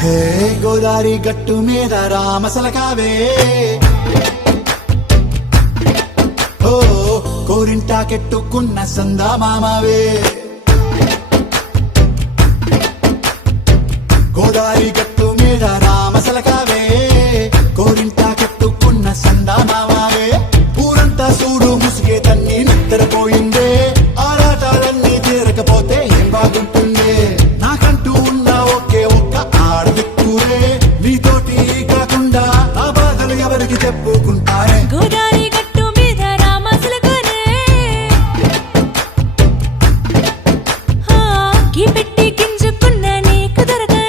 హే గోదారి గట్టు మీద రామసలకావే ఓ కోరింటా కెట్టుకున్న సందా మామావే గోదారి గట్టు మీద రామసలకావే కోరింటా కెట్టుకున్న సందా మామావే ఊరంతా చూడు ముసిగే తన్ని నిద్రపోయిందే ఆరాటాలన్నీ తీరకపోతే ఏం బాగుంటుందే నాకంటూ ఉన్న ఒకే ఒక్క ఆడదిక్కురే నీతోటి కాకుండా ఆ బాధలు ఎవరికి చెప్పుకుంటారే గోదారి గట్టు మీద రామసలకానే గీ పెట్టి గింజుకున్న నీకు దొరకనే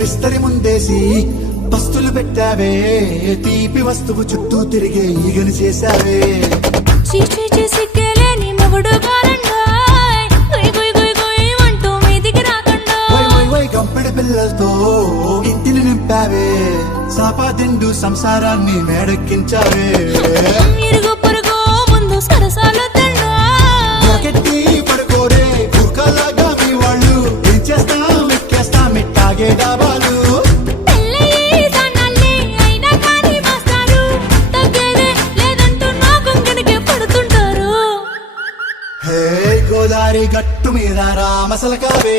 విస్తరి ముందేసి పస్తులు పెట్టావే తీపి వస్తువు చుట్టూ తిరిగే ఈగని చేశావే చీచీ చేసి కేలేని మొగుడు కారండాయ్ గుయ్ గుయ్ గుయ్ గుయ్ అంటూ మీదికి రాకుండా వై గంపెడి పిల్లలతో ఇంటిని నింపావే సాపాదిండు సంసారాన్ని మేడెక్కించావే ఇరుగు పొరుగు ముందు సరసాలు తిండా జాకెట్టి పడుకోరే కుక్కలాగా మీ వాళ్ళు ఏం చేస్తాం ఎక్కేస్తాం ఇట్టాగే డాబాలు పెళ్ళయి సన్నాళ్ళే అయినా కానీ మాస్తారు తగ్గేదే లేదంటూ నా కొంగనికే పడుతుంటారు హే గోదారి గట్టు మీద రామసలకావే